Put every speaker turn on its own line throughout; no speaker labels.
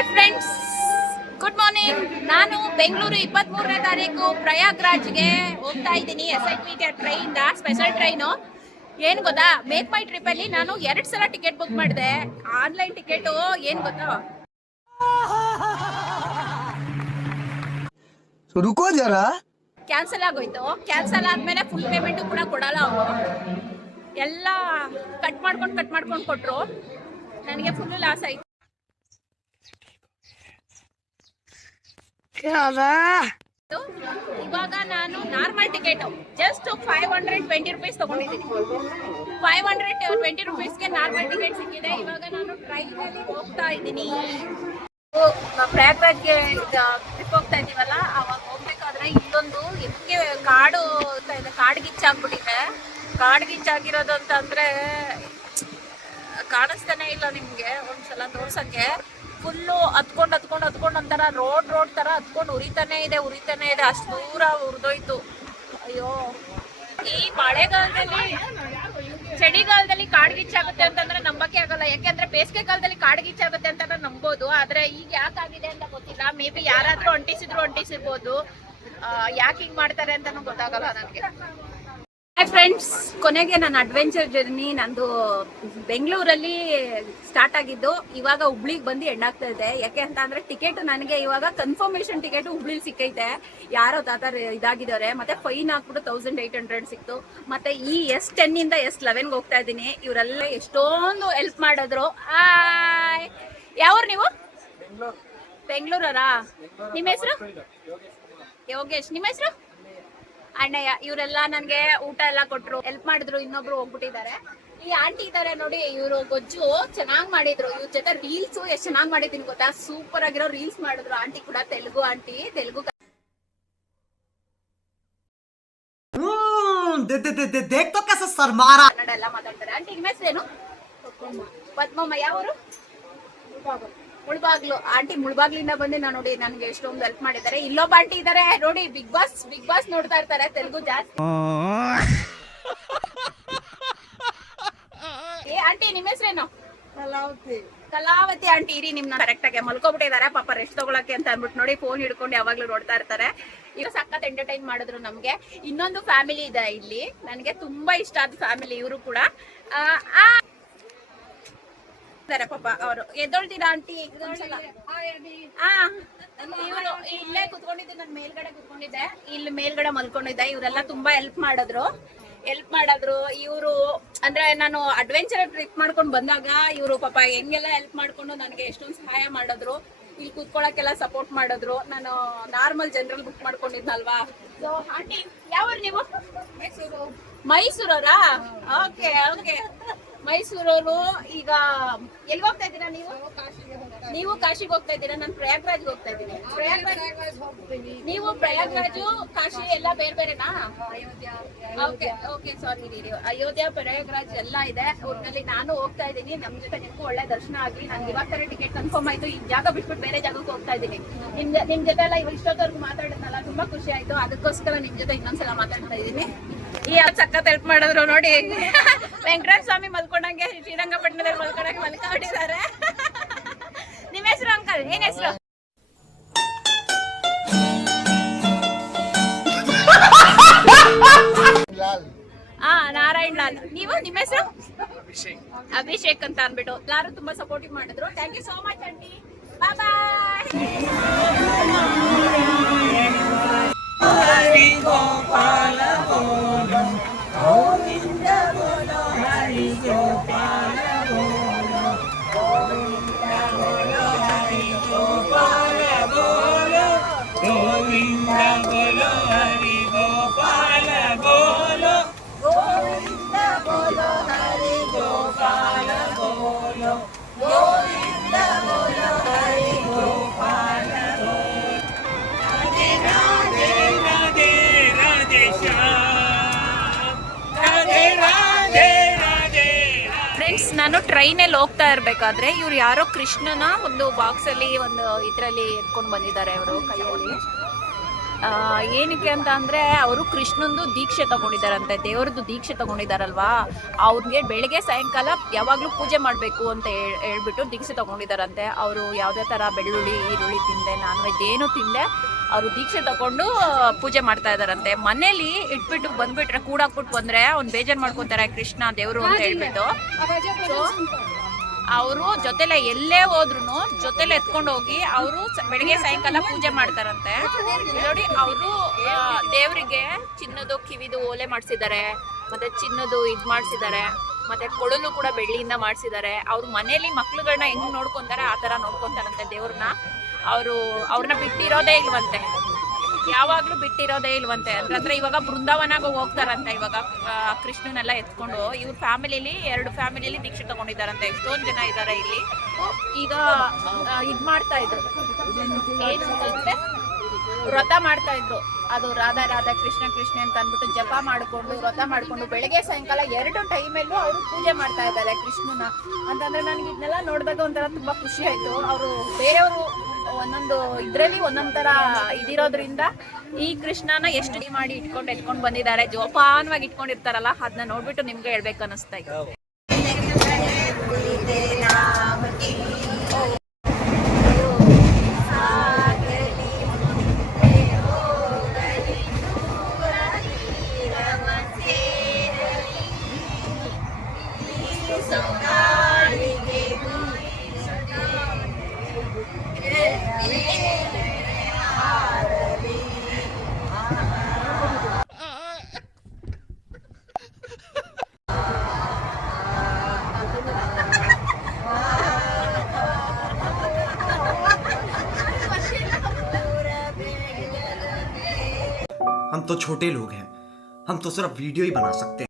Hi friends good morning ನಾನು ಬೆಂಗಳೂರು ಇಪ್ಪತ್ತ್ಮೂರನೇ ತಾರೀಕು ಪ್ರಯಾಗ್ರಾಜ್ಗೆ ಹೋಗ್ತಾ ಇದ್ದೀನಿ S I T train special train ಏನು ಗೊತ್ತಾ? ಮೇಕ್ ಮೈ ಟ್ರಿಪ್ಪಲ್ಲಿ ನಾನು ಎರಡು ಸಲ ಟಿಕೆಟ್ ಬುಕ್ ಮಾಡಿದೆ. ಆನ್ಲೈನ್ ಟಿಕೆಟು ಏನು ಗೊತ್ತಾ?
ರುಕೋ
ಕ್ಯಾನ್ಸಲ್ ಆಗೋಯ್ತು. ಕ್ಯಾನ್ಸಲ್ ಆದ್ಮೇಲೆ ಫುಲ್ ಪೇಮೆಂಟ್ ಕೂಡ ಕೊಡಲ್ಲ ಅವರು. ಎಲ್ಲ ಕಟ್ ಮಾಡ್ಕೊಂಡು ಕಟ್ ಮಾಡ್ಕೊಂಡು ಕೊಟ್ರು. ನನಗೆ ಫುಲ್ ಲಾಸ್ ಆಯ್ತು. ಇವಾಗ ನಾನು normal ticket just five hundred twenty rupees ತಗೊಂಡಿದ್ದೀನಿ. ಫೈವ್ ಹಂಡ್ರೆಡ್ ಟ್ವೆಂಟಿ ರುಪೀಸ್ಗೆ ನಾರ್ಮಲ್ ಟಿಕೆಟ್ ಸಿಕ್ಕಿದೆ. ಇವಾಗ ನಾನು ಟ್ರೈನಲ್ಲಿ ಹೋಗ್ತಾ ಇದ್ದೀನಿ. ಪ್ರಯಾಗ್ರಾಜ್ಗೆ ಟ್ರಿಪ್ ಹೋಗ್ತಾ ಇದ್ದೀವಲ್ಲ, ಅವಾಗ ಹೋಗ್ಬೇಕಾದ್ರೆ ಇಲ್ಲೊಂದು ಇದಕ್ಕೆ ಕಾಡು ಕಾರ್ಡ್ ಗಿಚ್ಚಾಗ್ಬಿಟ್ಟಿದೆ ಕಾಡು ಗಿಚ್ಚಾಗಿರೋದು ಅಂತಂದ್ರೆ ಕಾಣಿಸ್ತಾನೆ ಇಲ್ಲ ನಿಮ್ಗೆ, ಒಂದ್ಸಲ ತೋರ್ಸಕ್ಕೆ. ಫುಲ್ಲು ಹತ್ಕೊಂಡು ಹತ್ಕೊಂಡು ಹತ್ಕೊಂಡು ಒಂಥರ ರೋಡ್ ರೋಡ್ ತರ ಹತ್ಕೊಂಡು ಉರಿತಾನೆ ಇದೆ ಉರಿತಾನೆ ಇದೆ. ಅಷ್ಟು ದೂರ ಉರಿದೋಯ್ತು. ಅಯ್ಯೋ. ಈ ಮಳೆಗಾಲದಲ್ಲಿ, ಚಳಿಗಾಲದಲ್ಲಿ ಕಾಡ್ಗಿಚ್ಚಾಗುತ್ತೆ ಅಂತಂದ್ರೆ ನಂಬಕ್ಕೆ ಆಗಲ್ಲ. ಯಾಕೆಂದ್ರೆ ಬೇಸಿಗೆ ಕಾಲದಲ್ಲಿ ಕಾಡ್ಗಿಚ್ಚಾಗುತ್ತೆ ಅಂತ ನಂಬೋದು. ಆದ್ರೆ ಈಗ ಯಾಕಾಗಿದೆ ಅಂತ ಗೊತ್ತಿಲ್ಲ. ಮೇ ಬಿ ಯಾರಾದ್ರೂ ಅಂಟಿಸಿದ್ರು, ಅಂಟಿಸಿರ್ಬೋದು. ಯಾಕೆ ಹಿಂಗ್ ಮಾಡ್ತಾರೆ ಅಂತಾನು ಗೊತ್ತಾಗಲ್ಲ ನನಗೆ. ಹಾಯ್ ಫ್ರೆಂಡ್ಸ್ ಕೊನೆಗೆ ನನ್ನ ಅಡ್ವೆಂಚರ್ ಜರ್ನಿ ನಂದು ಬೆಂಗಳೂರಲ್ಲಿ ಸ್ಟಾರ್ಟ್ ಆಗಿದ್ದು ಇವಾಗ ಹುಬ್ಳಿಗೆ ಬಂದು ಎಂಡಾಗ್ತಾ ಇದೆ. ಯಾಕೆ ಅಂತ ಅಂದ್ರೆ ಟಿಕೆಟ್ ನನಗೆ ಇವಾಗ ಕನ್ಫರ್ಮೇಶನ್ ಟಿಕೆಟ್ ಹುಬ್ಳಿಲಿ ಸಿಕ್ಕೈತೆ. ಯಾರೋ ತಾತ ಇದಾಗಿದ್ದಾರೆ. ಮತ್ತೆ ಫೈನ್ ಹಾಕ್ಬಿಟ್ಟು ತೌಸಂಡ್ ಏಟ್ ಹಂಡ್ರೆಡ್ ಸಿಕ್ತು. ಮತ್ತೆ ಈ ಎಸ್ ಟೆನ್ ಇಂದ ಎಸ್ ಲೆವೆನ್ಗೆ ಹೋಗ್ತಾ ಇದ್ದೀನಿ. ಇವರೆಲ್ಲ ಎಷ್ಟೊಂದು ಹೆಲ್ಪ್ ಮಾಡಿದ್ರು. ಹಾಯ್ ಯಾವ್ರು ನೀವು? ಬೆಂಗಳೂರರಾ? ನಿಮ್ಮ ಹೆಸರು? ಯೋಗೇಶ್. ನಿಮ್ಮ ಹೆಸರು? ಅಣ್ಣಯ್ಯ ಇವರೆಲ್ಲ ನನ್ಗೆ ಊಟ ಎಲ್ಲಾ ಕೊಟ್ರು ಹೆಲ್ಪ್ ಮಾಡಿದ್ರು ಇನ್ನೊಬ್ರು ಹೋಗ್ಬಿಟ್ಟಿದ್ದಾರೆ. ಈ ಆಂಟಿ ಇದಾರೆ ನೋಡಿ ಇವರು ಗೊಜ್ಜು ಚೆನ್ನಾಗ್ ಮಾಡಿದ್ರು. ಇವ್ರ ಜೊತೆ ರೀಲ್ಸ್ ಎಷ್ಟ್ ಚೆನ್ನಾಗ್ ಮಾಡಿದೀನಿ ಗೊತ್ತಾ? ಸೂಪರ್ ಆಗಿರೋ ರೀಲ್ಸ್ ಮಾಡಿದ್ರು. ಆಂಟಿ ಕೂಡ ತೆಲುಗು ಆಂಟಿ ತೆಲುಗು ಕನ್ನಡ ಎಲ್ಲ ಮಾತಾಡ್ತಾರೆ. ಆಂಟಿ ಮೆಸೇನು ಪದ್ಮಮ್ಮ. ಯಾವರು ಮುಳ್ಬಾಗ್ಲು ಆಂಟಿ ಮುಳ್ಬಾಗ್ಲಿಂದ ಬಂದು ನಾನು ನೋಡಿ ನನ್ಗೆ ಎಷ್ಟೊಂದು ಹೆಲ್ಪ್ ಮಾಡಿದ್ದಾರೆ. ಇಲ್ಲೊಬ್ಬ ಆಂಟಿ ಇದಾರೆ ನೋಡಿ ಬಿಗ್ ಬಾಸ್ ಬಿಗ್ ಬಾಸ್ ನೋಡ್ತಾ ಇರ್ತಾರೆ ತೆಲುಗು ಜಾಸ್ತಿ. ಏ ಆಂಟಿ ನಿಮ್ಮ ಹೆಸರೇನು? ಕಲಾವತಿ. ಆಂಟಿ ಇರಿ ನಿಮ್ನ ಕರೆಕ್ಟ್ ಆಗಿ ಮಲ್ಕೊಬಿಟ್ಟಿದ್ದಾರೆ. ಪಾಪ ರೆಸ್ಟ್ ತಗೊಳಕ್ಕೆ ಅಂತ ಅಂದ್ಬಿಟ್ಟು ನೋಡಿ ಫೋನ್ ಹಿಡ್ಕೊಂಡು ಯಾವಾಗ್ಲೂ ನೋಡ್ತಾ ಇರ್ತಾರೆ. ಈಗ ಸಖತ್ ಎಂಟರ್ಟೈನ್ ಮಾಡಿದ್ರು ನಮ್ಗೆ. ಇನ್ನೊಂದು ಫ್ಯಾಮಿಲಿ ಇದೆ ಇಲ್ಲಿ. ನನಗೆ ತುಂಬಾ ಇಷ್ಟ ಆದ ಫ್ಯಾಮಿಲಿ ಇವರು ಕೂಡ. ಆ, ಇದ್ದಾರೆ ಪಾಪ ಅವರು. ಎದ್ದೊಳ್ತೀರಾ ಆಂಟಿ ಆ. ಇವರು ಇಲ್ಲೇ ಕುತ್ಕೊಂಡಿದ್ದೆ ನಾನು ಮೇಲ್ಗಡೆ ಕುತ್ಕೊಂಡಿದ್ದೆ. ಇಲ್ಲಿ ಮೇಲ್ಗಡೆ ಮಲ್ಕೊಂಡಿದ್ದೆ. ಇವರೆಲ್ಲ ತುಂಬಾ ಹೆಲ್ಪ್ ಮಾಡಿದ್ರು. ಹೆಲ್ಪ್ ಮಾಡಿದ್ರು. ಇವರು ಅಂದ್ರೆ ನಾನು ಅಡ್ವೆಂಚರ್ ಟ್ರಿಪ್ ಮಾಡ್ಕೊಂಡು ಬಂದಾಗ ಇವರು ಪಾಪ ಹೆಂಗೆಲ್ಲ ಹೆಲ್ಪ್ ಮಾಡ್ಕೊಂಡು ನನಗೆ ಎಷ್ಟೊಂದು ಸಹಾಯ ಮಾಡಿದ್ರು. ಇಲ್ಲಿ ಕುತ್ಕೊಳಕ್ಕೆಲ್ಲ ಸಪೋರ್ಟ್ ಮಾಡಿದ್ರು. ನಾನು ನಾರ್ಮಲ್ ಜನರಲ್ ಬುಕ್ ಮಾಡ್ಕೊಂಡಿದ್ನಲ್ವಾ? ಸೊ ಆಂಟಿ ಯಾವ ನೀವು? ಮೈಸೂರು. ಮೈಸೂರವರಾ? ಓಕೆ ಓಕೆ ಮೈಸೂರವರು ಈಗ ಎಲ್ಲಿ ಹೋಗ್ತಾ ಇದ್ದೀರಾ ನೀವು? ನೀವು ಕಾಶಿಗೆ ಹೋಗ್ತಾ ಇದ್ದೀರಾ? ನಾನು ಪ್ರಯಾಗ್ರಾಜ್ ಹೋಗ್ತಾ ಇದ್ದೀನಿ. ಪ್ರಯಾಗ್ರಾಜ್ ನೀವು ಪ್ರಯಾಗ್ರಾಜು, ಕಾಶಿ ಎಲ್ಲ ಬೇರೆ ಬೇರೆನಾ? Okay okay sorry Ayodhya, Prayagraj ಎಲ್ಲ ಇದೆ. ಒಟ್ಟಿನಲ್ಲಿ ನಾನು ಹೋಗ್ತಾ ಇದ್ದೀನಿ. ನಮ್ ಜೊತೆ ನಿಮ್ಗೂ ಒಳ್ಳೆ ದರ್ಶನ ಆಗಿ ನನ್ಗೆ ಇವಾಗ ತರ ಟಿಕೆಟ್ ಕನ್ಫರ್ಮ್ ಆಯ್ತು. ಈ ಜಾಗ ಬಿಟ್ಬಿಟ್ಟು ಬೇರೆ ಜಾಗಕ್ಕೆ ಹೋಗ್ತಾ ಇದ್ದೀನಿ. ನಿಮ್ ನಿಮ್ ಜೊತೆ ಎಲ್ಲ ಇವಾಗ ಇಷ್ಟೊತ್ತವರೆಗೂ ಮಾತಾಡಿದ್ನಲ್ಲ, ತುಂಬಾ ಖುಷಿ ಆಯ್ತು. ಅದಕ್ಕೋಸ್ಕರ ನಿಮ್ ಜೊತೆ ಇನ್ನೊಂದ್ಸಲ ಮಾತಾಡ್ತಾ ಇದ್ದೀನಿ. ಈ ಸಖತ್ ಹೆಲ್ಪ್ ಮಾಡಿದ್ರು ನೋಡಿ. ವೆಂಕಟೇಶ್ವರ ಸ್ವಾಮಿ ಮಲ್ಕೊಂಡಂಗೆ ಶ್ರೀರಂಗಪಟ್ಟಣದಲ್ಲಿ ಮಲ್ಕೊಂಡಂಗೆ ಮಲ್ಕೊಂಡಿದ್ದಾರೆ. ನಿಮ್ಮ ಹೆಸರು ಅಂಕಲ್? ಏನ್ ಹೆಸರು? ಆ ನಾರಾಯಣ್ ಲಾಲ್. ನೀವು ನಿಮ್ಮ ಹೆಸರು? ಅಭಿಷೇಕ್. ಅಂತ ಅನ್ಬಿಟ್ಟು ಎಲ್ಲಾರು ತುಂಬಾ ಸಪೋರ್ಟಿವ್ ಮಾಡಿದ್ರು. Thank you so much aunty bye bye friends ನಾನು ಟ್ರೈನಲ್ಲಿ ಹೋಗ್ತಾ ಇರ್ಬೇಕಾದ್ರೆ ಇವ್ರು ಯಾರೋ ಕೃಷ್ಣನ ಒಂದು ಬಾಕ್ಸ್ ಅಲ್ಲಿ ಒಂದು ಇದ್ರಲ್ಲಿ ಎತ್ಕೊಂಡು ಬಂದಿದ್ದಾರೆ ಅವರು ಕೈಯಲ್ಲಿ. ಏನಕ್ಕೆ ಅಂತ ಅಂದರೆ ಅವರು ಕೃಷ್ಣಂದು ದೀಕ್ಷೆ ತಗೊಂಡಿದ್ದಾರಂತೆ. ದೇವರದ್ದು ದೀಕ್ಷೆ ತಗೊಂಡಿದ್ದಾರಲ್ವಾ? ಅವ್ರಿಗೆ ಬೆಳಗ್ಗೆ ಸಾಯಂಕಾಲ ಯಾವಾಗಲೂ ಪೂಜೆ ಮಾಡಬೇಕು ಅಂತ ಹೇಳ್- ಹೇಳ್ಬಿಟ್ಟು ದೀಕ್ಷೆ ತಗೊಂಡಿದ್ದಾರಂತೆ. ಅವರು ಯಾವುದೇ ಥರ ಬೆಳ್ಳುಳ್ಳಿ, ಈರುಳ್ಳಿ ತಿಂದೆ ನಾನ್ ವೆಜ್ ಏನು ತಿಂದೆ. ಅವರು ದೀಕ್ಷೆ ತಗೊಂಡು ಪೂಜೆ ಮಾಡ್ತಾ ಇದಾರಂತೆ ಮನೇಲಿ ಇಟ್ಬಿಟ್ಟು ಬಂದ್ಬಿಟ್ರೆ ಕೂಡಾಕ್ಬಿಟ್ಟು ಬಂದ್ರೆ ಅವ್ನು ಬೇಜಾರು ಮಾಡ್ಕೊತಾರೆ ಕೃಷ್ಣ ದೇವರು ಅಂತ ಹೇಳ್ಬಿಟ್ಟು. ಅವರು ಜೊತೆಲೆ ಎಲ್ಲೇ ಹೋದ್ರು ಜೊತೆಲೆ ಎತ್ಕೊಂಡು ಹೋಗಿ ಅವರು ಬೆಳಿಗ್ಗೆ ಸಾಯಂಕಾಲ ಪೂಜೆ ಮಾಡ್ತಾರಂತೆ. ನೋಡಿ ಅವರು ದೇವರಿಗೆ ಚಿನ್ನದು ಕಿವಿದು ಓಲೆ ಮಾಡಿಸಿದ್ದಾರೆ. ಮತ್ತೆ ಚಿನ್ನದು ಇದು ಮಾಡಿಸಿದ್ದಾರೆ. ಮತ್ತೆ ಕೊಳಲು ಕೂಡ ಬೆಳ್ಳಿಯಿಂದ ಮಾಡಿಸಿದ್ದಾರೆ. ಅವ್ರ ಮನೇಲಿ ಮಕ್ಳುಗಳನ್ನ ಹೆಂಗ್ ನೋಡ್ಕೊಂತಾರೆ ಆ ತರ ನೋಡ್ಕೊಂತಾರಂತೆ ದೇವ್ರನ್ನ. ಅವರು ಅವ್ರನ್ನ ಬಿಟ್ಟಿರೋದೇ ಇಲ್ವಂತೆ. ಯಾವಾಗ್ಲೂ ಬಿಟ್ಟಿರೋದೇ ಇಲ್ವಂತೆ. ಅಂದ್ರೆ ಇವಾಗ ಬೃಂದಾವನಾಗ ಹೋಗ್ತಾರಂತೆ ಇವಾಗ ಕೃಷ್ಣನೆಲ್ಲ ಎತ್ಕೊಂಡು. ಇವ್ರ ಫ್ಯಾಮಿಲಿಲಿ, ಎರಡು ಫ್ಯಾಮಿಲಿಲಿ ದೀಕ್ಷೆ ತಗೊಂಡಿದ್ದಾರಂತೆ. ಎಷ್ಟೊಂದು ಜನ ಇದ್ದಾರೆ ಇಲ್ಲಿ. ಈಗ ಇದು ಮಾಡ್ತಾ ಇದ್ರು. ಏನು ಅಂತಂದ್ರೆ ವ್ರತ ಮಾಡ್ತಾ ಇದ್ರು. ಅದು ರಾಧಾ ರಾಧಾ, ಕೃಷ್ಣ ಕೃಷ್ಣ ಅಂತ ಅಂದ್ಬಿಟ್ಟು ಜಪ ಮಾಡ್ಕೊಂಡು, ವ್ರತ ಮಾಡ್ಕೊಂಡು ಬೆಳಗ್ಗೆ ಸಾಯಂಕಾಲ ಎರಡು ಟೈಮಲ್ಲೂ ಅವರು ಪೂಜೆ ಮಾಡ್ತಾ ಇದ್ದಾರೆ ಕೃಷ್ಣನ. ಅಂತಂದ್ರೆ ನನಗೆ ಇದನ್ನೆಲ್ಲ ನೋಡಿದಾಗ ಒಂಥರ ತುಂಬಾ ಖುಷಿ ಆಯ್ತು. ಅವರು ಬೇರೆಯವರು ಒಂದೊಂದು ಇದ್ರಲ್ಲಿ ಒಂದೊಂದ್ ತರ ಇದಿರೋದ್ರಿಂದ ಈ ಕೃಷ್ಣನ ಎಷ್ಟು ಮಾಡಿ ಇಟ್ಕೊಂಡು ಎತ್ಕೊಂಡು ಬಂದಿದ್ದಾರೆ, ಜೋಪಾನವಾಗಿ ಇಟ್ಕೊಂಡಿರ್ತಾರಲ್ಲ ಅದನ್ನ ನೋಡ್ಬಿಟ್ಟು ನಿಮ್ಗೆ ಹೇಳ್ಬೇಕು ಅನಿಸ್ತಾ ಇತ್ತು
तो छोटे लोग हैं। हम तो सिर्फ़ वीडियो ही बना सकते हैं।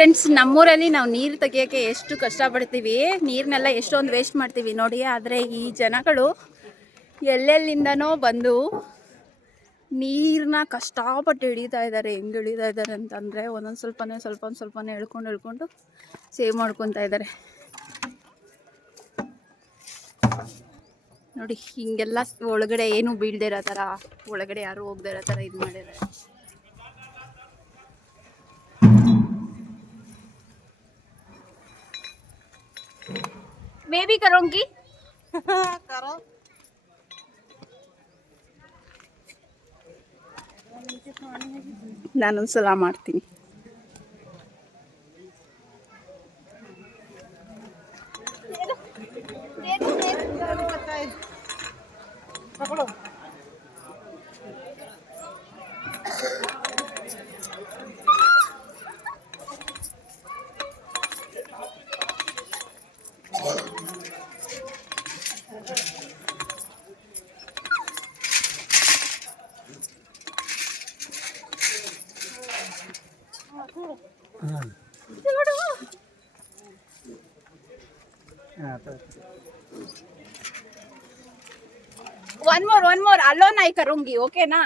ಫ್ರೆಂಡ್ಸ್ ನಮ್ಮೂರಲ್ಲಿ ನಾವು ನೀರು ತೆಗಿಯೋಕ್ಕೆ ಎಷ್ಟು ಕಷ್ಟಪಡ್ತೀವಿ. ನೀರನ್ನೆಲ್ಲ ಎಷ್ಟೊಂದು ವೇಸ್ಟ್ ಮಾಡ್ತೀವಿ ನೋಡಿ, ಆದರೆ ಈ ಜನಗಳು ಎಲ್ಲೆಲ್ಲಿಂದನೋ ಬಂದು ನೀರನ್ನ ಕಷ್ಟಪಟ್ಟು ಹಿಡಿತಾ ಇದ್ದಾರೆ ಹೆಂಗೆ ಹಿಡಿತಾ ಇದ್ದಾರೆ ಅಂತಂದರೆ ಒಂದೊಂದು ಸ್ವಲ್ಪನೇ ಸ್ವಲ್ಪ ಒಂದು ಸ್ವಲ್ಪನೇ ಎಳ್ಕೊಂಡು ಎಳ್ಕೊಂಡು ಸೇವ್ ಮಾಡ್ಕೊತಾ ಇದ್ದಾರೆ ನೋಡಿ, ಹಿಂಗೆಲ್ಲ ಒಳಗಡೆ ಏನು ಬೀಳ್ದೇ ಇರೋ ಥರ, ಒಳಗಡೆ ಯಾರು ಹೋಗದೇ ಇರೋ ಥರ ಇದು ಮಾಡಿದ್ದಾರೆ. मैं भी करूंगी ನಾನೊಂದ್ಸಲ ಮಾಡ್ತೀನಿ वन मोर वन मोर अलो नहीं करूँगी ओके ना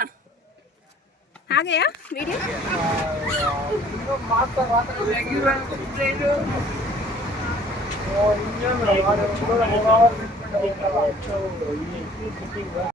आ गया वीडियो